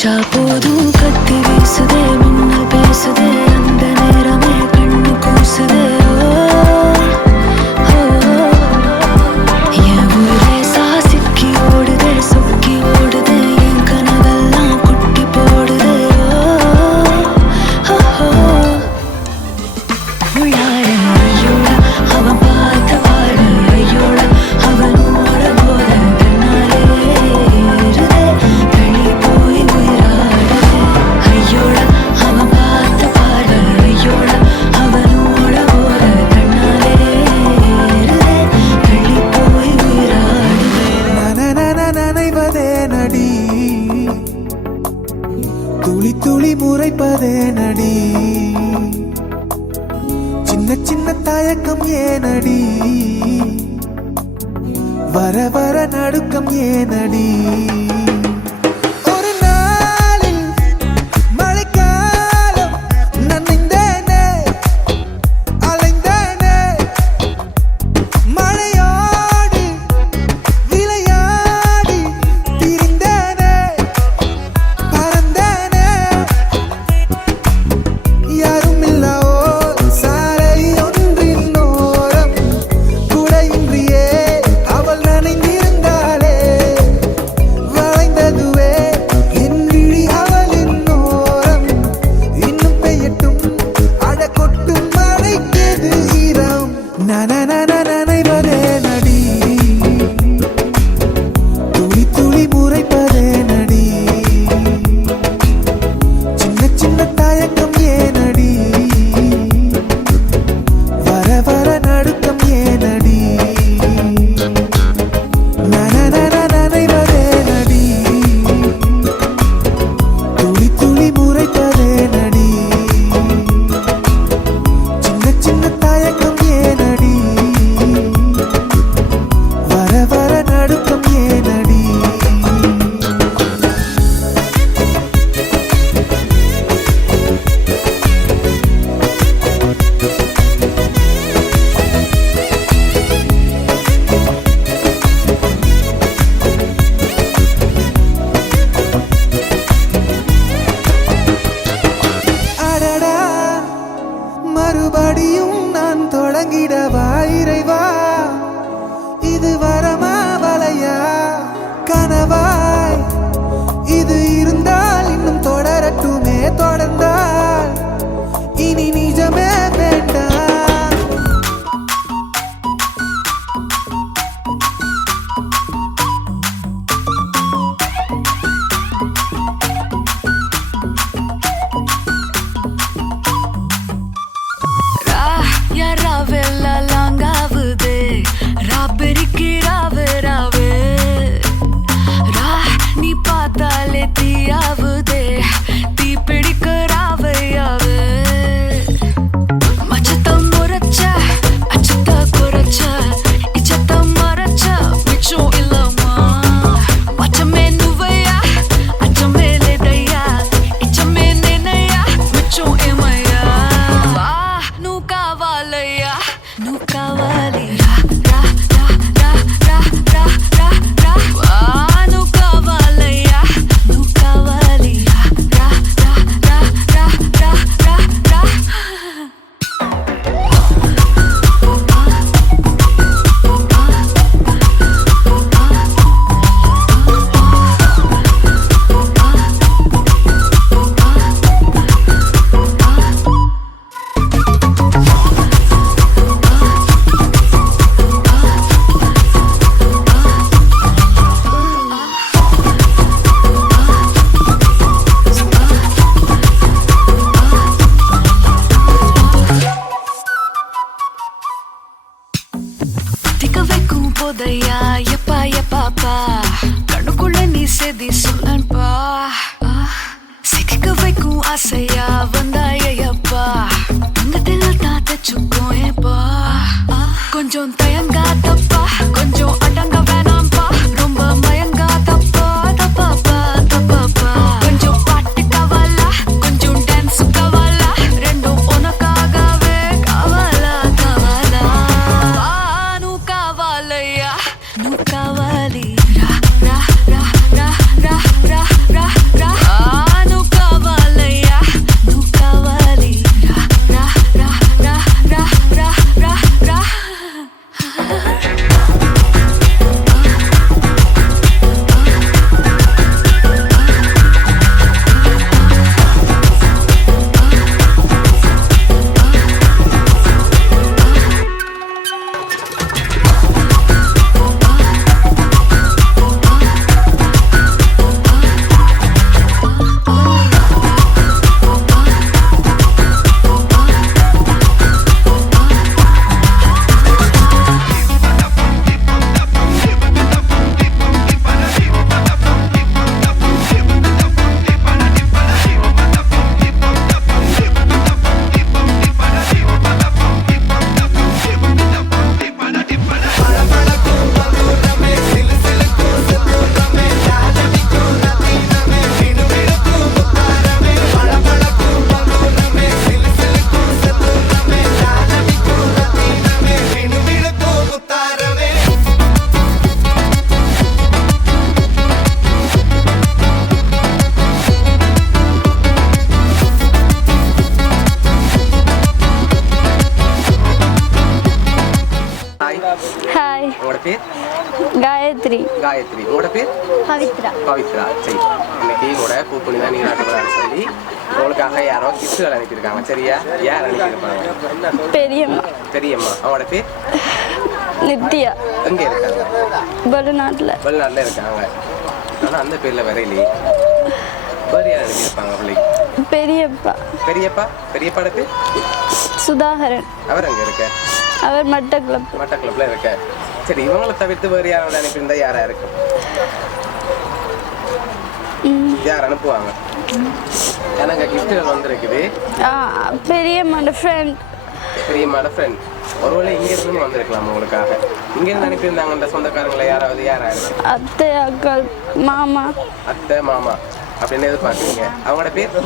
நினைச்சா போதும் கத்தி வீசுதே மின்னல் பேசுதே அந்த நேரமே கண்ணு கூசுதே என் ஊரே சாசிக்கி ஓடுதே சொக்கி ஓடுதே என் கனவெல்லாம் குட்டி போடுதே உள்ளார ஐயோட அவன் பார்த்த பாரு ஐயோட அவனோட போத கண்ணாலே ஏறுதே வெளி போய் உயிராடுதே ஐயோட அவன் பார்த்த பாரு ஐயோட அவனோட போத கண்ணாலே ஏறுதே வெளி போய் உயிராடுதே நனைவதே நடி துளி துளி முறைப்பதே நடி சின்ன சின்ன தயக்கம் ஏனடி வர வர நடுக்கம் ஏனடி ஒரு நாளில் மழைக்காலம் நனைந்தேனே அலைந்தேனே மழையோடு விளையாடி திரிந்தேனே பறந்தேனே யாரும் இல்லவோ சாலை ஒன்றின் ஓரம் குடையின்றியே அவள் நனைந்திருந்தாளே வளைந்ததுவே என் விழி அவளின் ஓரம் இன்னும் பெய்யட்டும் அழகொட்டும் மழைக்கெது ஈரம் நனைவதே நடி துளி துளி முறைப்பதே நடி சின்ன சின்ன தயக்கம் ஏனடி வர வர நடுக்கம் ஏனடி நனைவதே நடி துளி துளி முறைப்பதே நடி சின்ன சின்ன தயக்கம் ஏனடி வர வர நடுக்கம் ஏனடி அடடா மறுபடியும் நான் தொடங்கிடவா இறைவா இது வரமா வலையா கனவாய் இது இருந்தால் இன்னும் தொடரட்டுமே தொடர்ந்தால் இனி நிஜமே வேண்டாம் யாராவெல்லா லாங்காவுதே ராபெரிக்கு ராவே ராவே ரா நீ பார்த்தாலே தீயாவுதே தீ பிடிக்க ராவையாவே மச்சத்தம் முறைச்ச அச்சத்த குறைச்ச இச்சத்தம் மறைச்ச மிச்சம் இல்லம்மா மச்சமே நுவையா அச்சமே லேதையா இச்சமே நேனையா மிச்சம் ஏமையா வா நூ కావాలయ్యా నువ్వు కావాలి రా రా రా రా రా రా రా వా నువ్వు కావాలయ్యా నువ్వు కావాలి రా రా రా రా రా రా రా திக்க வைக்கும் போதையா எப்பா எப்பாப்பா கண்ணுக்குள்ள நீ செதி சொல்லன்பா சிக்க வைக்கும் ஆசையா வந்தாயப்பா தங்கத்தில் தான் தச்சுக்கும் ஏப்பா கொஞ்சம் தயங்காதப்பா கொஞ்சம் அடங்க வேணாம்பா ரொம்ப மயங்காதப்பா தப்பாப்பா தப்பாப்பா கொஞ்சம் பாட்டு கவலா கொஞ்சம் டான்ஸ் கவலா ரெண்டும் உனக்காகவே கவலா கவலா நூ காவாலய்யா நூ காவாலி ரா ரா ரா ரா ரா ரா ரா ரா காயத்ரி. காயத்ரி. உங்களோட பேர்? பவித்ரா. பவித்ரா. சரி, இன்னைக்கு உங்களோட பூப்புனி தான் நீராட்டுறான்னு சொல்லி உங்களுக்காக யாரோ கிஃப்ட்கள் அனுப்பியிருக்காங்க. சரியா? யார் அனுப்பியிருப்பாங்க? பெரியம்மா. பெரியம்மா. அவங்களோட பேர்? நித்யா. எங்கே இருக்காங்க? வெளிநாட்டில். வெளிநாட்டில் இருக்காங்க. ஆனால் அந்த பேரில் வேற இல்லையே. வேறு யார் அனுப்பியிருப்பாங்க பிள்ளைக்கு? பெரியப்பா. பெரியப்பா. பெரியப்பாட பேர்? சுதாகரன். அவர் அங்கே இருக்க? அவர் மட்டக்களப்பு. மட்டக்களப்பில் இருக்க. சரி, இவங்களை தவிர்த்து வேறு யாரோட அனுப்பியிருந்தா யாரா இருக்கும்? யார் அனுப்புவாங்க? எனக்கு கிஃப்ட்டுகள் வந்திருக்குது. பெரியம்மாட ஃப்ரெண்ட். பெரியம்மாட ஃப்ரெண்ட். ஒருவேளை இங்கேருந்து வந்திருக்கலாம் உங்களுக்காக. இங்கேருந்து அனுப்பியிருந்தாங்க சொந்தக்காரங்களை யாராவது? யாரா இருக்கும்? அத்தை, அக்கள், மாமா. அத்தை, மாமா அப்படின்னு எதிர்பார்க்குறீங்க. அவங்களோட பேர்?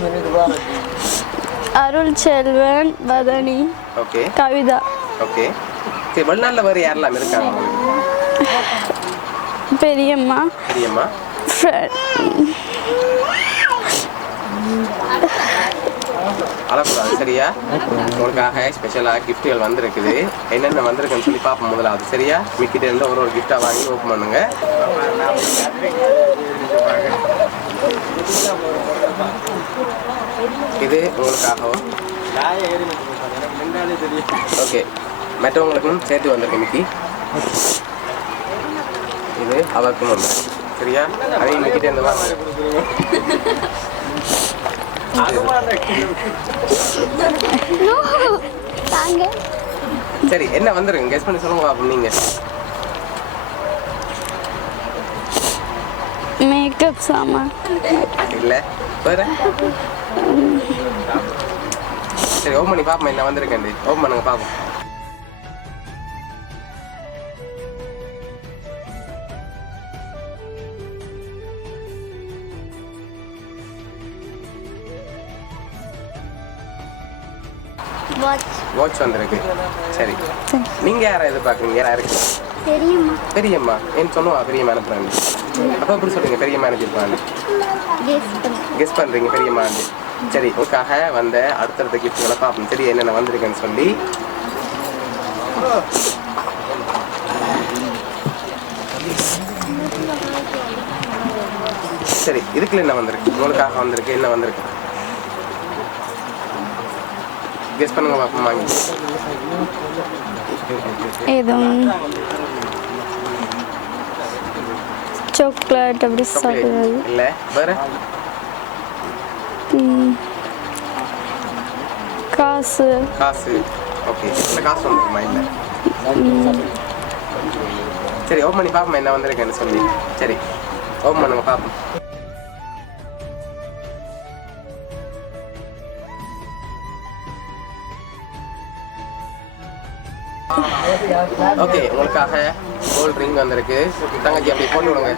அருள் செல்வன், வதனி. ஓகே. கவிதா. ஓகே. சரி, வெளிநாட்டில் வேறு யாரெல்லாம் இருக்காங்க உங்களுக்கு? பெரியம்மா. பெரியம்மா. ஃப்ரெண்ட். அழக்கூடாது. சரியா? உங்களுக்காக ஸ்பெஷலாக கிஃப்ட்டுகள் வந்திருக்குது. என்னென்ன வந்திருக்குன்னு சொல்லி பார்ப்போம் முதலாவது. சரியா? மிக்கிட்ட இருந்து ஒரு கிஃப்டாக வாங்கி ஓப்பன் பண்ணுங்க. இது உங்களுக்காகவும் ஓகே மற்றவங்களுக்கும் சேர்த்து வந்திருக்கு மிக்கி. இது அவருக்கும் வந்து. சரியா? அதையும் மிக்கிட்டே இருந்து வாங்க. சரி, என்ன வந்துருங்க கெஸ் பண்ணி சொல்லுங்க பாப்போம். நீங்க மேக்கப் சாமான் இல்ல வேற? சரி, ஓப்பன் பண்ணி பாப்போம் என்ன வந்திருக்கேன். ஓப்பன் பண்ணுங்க பாப்போம். வாட்ச் வந்திருக்கு. சரி, நீங்க யாரை எதிர்பார்க்குறீங்க? யாரா இருக்கு? பெரியம்மா. பெரியம்மா. ஏன்னு சொல்லுவா பெரியம்மா அனுப்புறாங்க. அப்போ எப்படி சொல்றீங்க பெரியம்மா அனுப்பியிருப்பாங்க? கெஸ் பண்றீங்க பெரியம்மா. சரி, உங்களுக்காக வந்த அடுத்தடுத்த கிஃப்ட்களை பார்ப்போம். சரி, என்னென்ன வந்திருக்குன்னு சொல்லி. சரி, இதுக்குள்ள என்ன வந்திருக்கு? உங்களுக்காக வந்திருக்கு. என்ன வந்திருக்கு? கெஸ் பண்ணுங்க பாப்போம். வாங்கி எதுவும் சாக்லேட் அப்படி சாப்பிடுறது இல்லை. வேற? காசு. காசு. ஓகே, இந்த காசு வந்துருக்குமா? இல்லை. சரி, ஓப்பன் பண்ணி பார்ப்போம் என்ன வந்திருக்கேன்னு சொல்லி. சரி, ஓப்பன் பண்ணுங்க பார்ப்போம். ஓகே, உங்களுக்காக கோல்ட் ரிங் வந்திருக்கு. தங்கச்சி அப்படி போட்டு விடுங்க.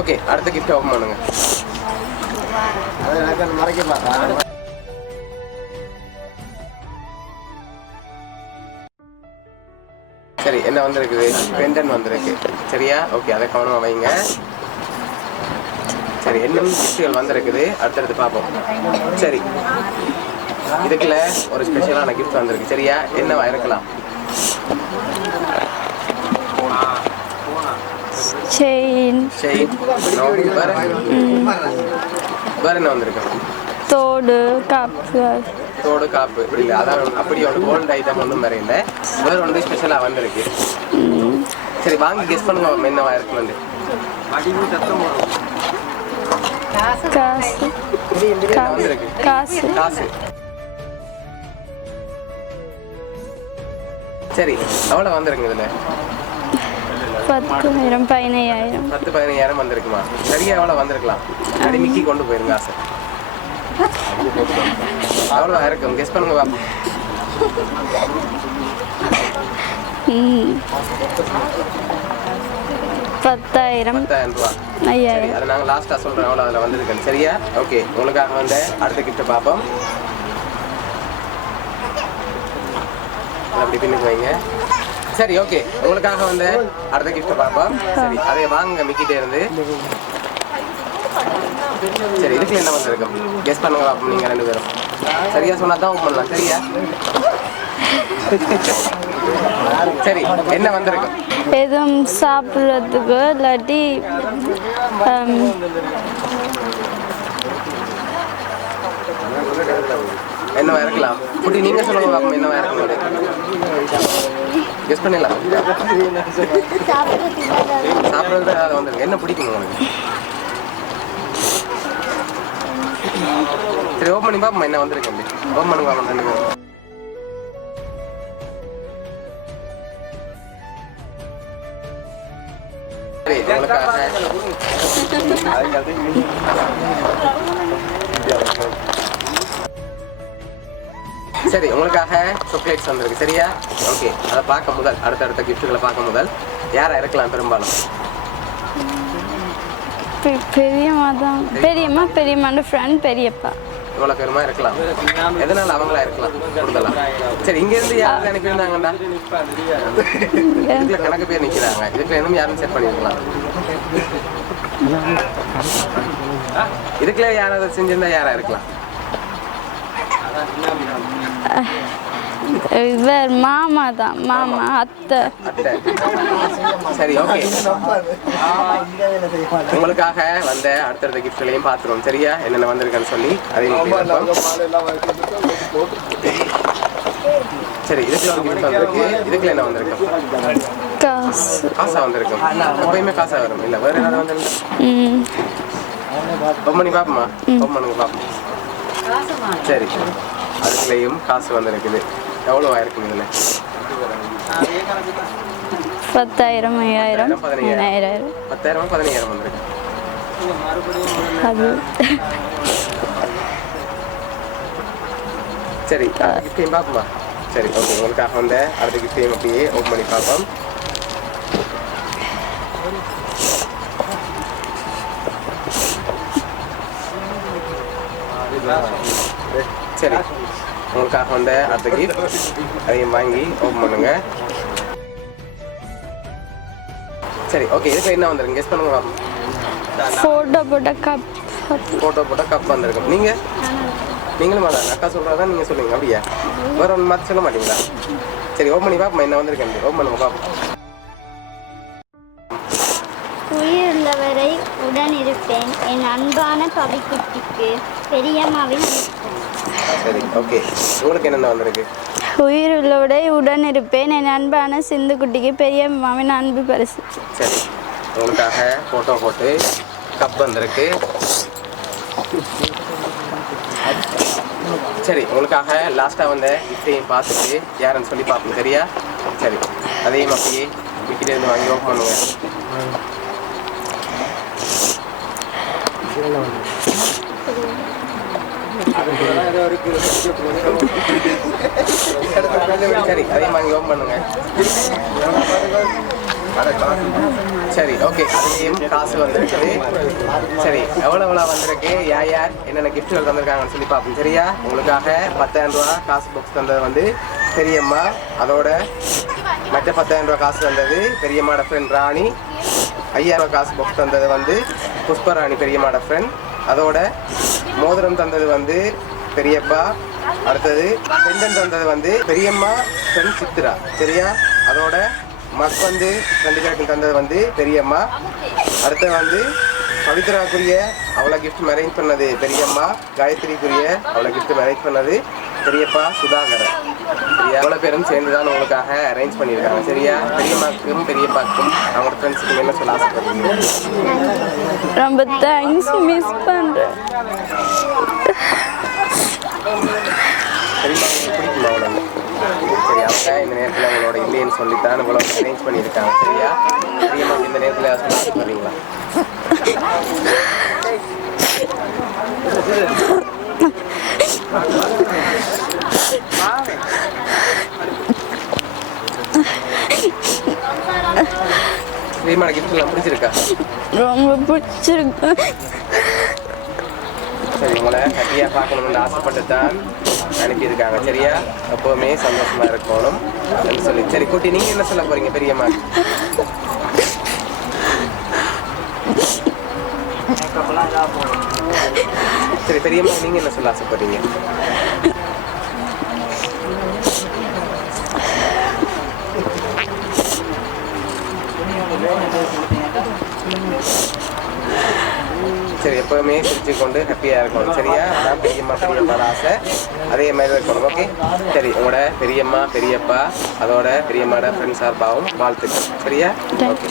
ஓகே, அடுத்த கிஃப்ட் ஓப்பன் பண்ணுங்க. சரி, என்ன வந்திருக்குது? பெண்டன் வந்திருக்கு. சரியா? ஓகே, அதை கவனமாக வைங்க. சரி, இன்னும் கிஃப்ட்கள் வந்திருக்குது. அடுத்தடுத்து பார்ப்போம். சரி, இதுக்குள்ள ஒரு ஸ்பெஷலான கிஃப்ட் வந்திருக்கு. சரியா? என்னவா இருக்கலாம்? செயின். செயின். வேற? வேற என்ன வந்திருக்கு? தோடு, காப்பு. தோடு, காப்பு. இல்லை, அதான் அப்படி ஒரு கோல்டு ஐட்டம் ஒன்றும் வேற இல்லை. வேற ஒன்று ஸ்பெஷலாக வந்திருக்கு. சரி, வாங்கி கெஸ் பண்ணுங்க என்னவா இருக்குன்னு. காசு. வந்திருக்கு. காசு. காசு. சரி, எவ்வளோ வந்திருக்குங்க இதில்? 10,000 15,000. 10-15,000 வந்திருக்குமா? சரியா? எவ்வளோ வந்திருக்கலாம்? அடி மிக்கி கொண்டு போயிருங்க ஆசை. அவ்வளோ இருக்கும். கெஸ் பண்ணுங்க பாப்போம். 10,000. 10,000 ரூபா. 5,000. அதை நாங்கள் லாஸ்ட்டாக சொல்கிறோம் எவ்வளோ அதில் வந்திருக்கேன். சரியா? ஓகே, உங்களுக்காக வந்து அடுத்த கிஃப்ட்டை பார்ப்போம். அப்படி பின்னுக்கு வைங்க. சரி, ஓகே, உங்களுக்காக வந்து அடுத்த கிஃப்ட்டை பார்ப்போம். சரி, அதை வாங்க மிக்கிட்டே இருந்து. சரி இதுக்கு என்ன வந்திருக்கும் கெஸ் பண்ணுங்க பாப்போம் நீங்க ரெண்டு பேரும் சரியா சொன்னா தான் ஓப்பன் பண்ணலாம் சரியா சரி என்ன வந்திருக்கும் எதுவும் சாப்பிட்றதுக்கு இல்லாட்டி என்னவா இருக்கலாம் குட்டி நீங்க சொல்லுங்க பாப்போம் என்னவா இருக்கும் கெஸ் பண்ணிடலாம் சாப்பிட்றது அது வந்து என்ன பிடிக்கும் உங்களுக்கு சரி ஓப்பன் பண்ணி பாப்போம் என்ன வந்திருக்கு அப்படி ஓப்பன் பண்ணுங்க பாப்போம் ரெண்டு பேரும் சரி சரி உங்களுக்காக சாக்லேட்ஸ் வந்திருக்கு சரியா ஓகே அதை பார்க்க முதல் அடுத்தடுத்த கிஃப்ட்டுகளை பார்க்க முதல் யாரா இருக்கலாம் பெரும்பாலும் பெரியம்மா தான் பெரியம்மாண்ட ஃப்ரெண்ட் பெரியப்பா இவ்வளோ பெருமா இருக்கலாம் எதனால அவங்களா இருக்கலாம் கொடுக்கலாம் சரி இங்க இருந்து யாரும் எனக்கு இருந்தாங்கடா இதுல கணக்கு பேர் நிக்கிறாங்க இதுக்குள்ள இன்னும் யாரும் செட் பண்ணிருக்கலாம் இதுக்குள்ள யாராவது செஞ்சிருந்தா யாரா இருக்கலாம் இவர் மாமா தான் மாமா அத்தை சரி ஓகே உங்களுக்காக வந்த அடுத்தடுத்த கிஃப்ட்களையும் பார்த்துருவோம் சரியா என்னென்ன வந்திருக்குன்னு சொல்லி அதையும் சரி இதுக்குள்ள ஒரு கிஃப்ட் வந்திருக்கு இதுக்குள்ள என்ன வந்திருக்கு காசா வந்திருக்கும் எப்பயுமே காசா வரும் இல்ல வேற ஏதாவது வந்திருக்கு பொம்மணி பாப்போமா பொம்மனுங்க பாப்போம் சரி அதுக்குள்ளேயும் காசு வந்திருக்குது எவ்வளோ ஆயிருக்கும் இதுல 10,000 5,000 15,000 10,000 15,000 வந்திருக்கு அது சரி கிஃப்டையும் பார்ப்போமா சரி ஓகே உங்களுக்காக வந்த அடுத்த கிஃப்டையும் அப்படியே ஓப்பன் பண்ணி பார்ப்போம் சரி உங்களுக்காக வந்த அடுத்த கிஃப்ட் அதையும் வாங்கி ஓப்பன் பண்ணுங்க சரி ஓகே இதுக்கு என்ன வந்திருக்கு கெஸ் பண்ணுங்க பாப்போம் ஃபோட்டோ போட்ட கப் வந்திருக்கும் நீங்களும் அதான் அக்கா சொல்றதான் நீங்க சொல்லுங்க அப்படியா வேற ஒன்று மாற்றி சொல்ல மாட்டீங்களா சரி ஓப்பன் பண்ணி பாப்போம் என்ன வந்திருக்கு ஓப்பன் பண்ணுங்க பாப்போம் உயிருள்ளவரை உடன் இருப்பேன் என் அன்பான பவிக்குட்டிக்கு பெரியம்மாவின் சரி ஓகே உங்களுக்கு என்னென்ன வந்திருக்கு உயிர் உள்ளவரை உடன் இருப்பேன் என் அன்பான சிந்து குட்டிக்கு பெரியம்மாவின் அன்பு பரிசு சரி உங்களுக்காக ஃபோட்டோ போட்டு கப் வந்திருக்கு சரி உங்களுக்காக லாஸ்ட்டாக வந்த கிஃப்டையும் பார்த்துட்டு யாருன்னு சொல்லி பார்ப்போம் சரியா சரி அதையும் அப்படியே விக்கிட்ட இருந்து வாங்கி ஓப்பன் பண்ணுங்க சரி அதையும் வாங்கி ஓப்பன் பண்ணுங்க சரி ஓகே அதுலேயும் காசு வந்திருக்குது சரி எவ்வளோ வந்திருக்கு யார் என்னென்ன கிஃப்ட்கள் தந்திருக்காங்கன்னு சொல்லி பார்ப்போம் சரியா உங்களுக்காக 10,000 ரூபா காசு பாக்ஸ் தந்தது வந்து பெரியம்மா அதோட மற்ற 10,000 ரூபா காசு தந்தது பெரியம்மாட ஃப்ரெண்ட் ராணி 5,000 ரூபா காசு பாக்ஸ் தந்தது வந்து புஷ்பராணி பெரியம்மாட ஃப்ரெண்ட் அதோட மோதிரம் தந்தது வந்து பெரியப்பா அடுத்தது பெண்டன் தந்தது வந்து பெரியம்மா ஃப்ரெண்ட் சித்ரா சரியா அதோட மக் வந்து 2 பேருக்கும் தந்தது வந்து பெரியம்மா அடுத்து வந்து பவித்ராக்குரிய அவளை கிஃப்ட் அரேஞ்ச் பண்ணது பெரியம்மா காயத்ரிக்குரிய அவளை கிஃப்ட் அரேஞ்ச் பண்ணது பெரியப்பா சுதாகரன் சரியா எவ்வளோ பேரும் சேர்ந்து தான் உங்களுக்காக அரேஞ்ச் பண்ணியிருக்காங்க சரியா பெரியம்மாக்கும் பெரியப்பாக்கும் அவங்க ஃப்ரெண்ட்ஸுக்கும் என்ன சொல்ல ஆசைப்படுறீங்க ரொம்ப தேங்க்ஸ் மிஸ் பண்ணுறேன் பெரியம்மா பிடிக்குமா அவ்வளோ சரி அவங்க இந்த நேரத்தில் அவங்களோட இல்லைன்னு சொல்லித்தான் இவ்வளோ அரேஞ்ச் பண்ணியிருக்காங்க சரியா பெரியம்மா இந்த நேரத்தில் சொல்ல ஆசைப்படுறீங்களா பெரியம்மா கிஃப்ட் எல்லாம் பிடிச்சிருக்கா ரொம்ப பிடிச்சிருக்கு சரி உங்களை ஹாப்பியாக பார்க்கணும்னு ஆசைப்பட்டு தான் அனுப்பியிருக்காங்க சரியா எப்போவுமே சந்தோஷமா இருக்கணும் சொல்லி சரி குட்டி நீங்கள் என்ன சொல்ல போறீங்க பெரியம்மா சரி பெரியம்மா நீங்கள் என்ன சொல்ல ஆசைப்படுறீங்க? சரி எப்போவுமே சிரிச்சு கொண்டு ஹாப்பியாக இருக்கணும் சரியா? அதான் பெரியம்மா ஆசை அதே மாதிரி இருக்கணும். ஓகே சரி உங்களோட பெரியம்மா பெரியப்பா அதோட பெரியம்மாவோட ஃப்ரெண்ட்ஸ் சார்பாகவும் வாழ்த்துக்கள் சரியா? ஓகே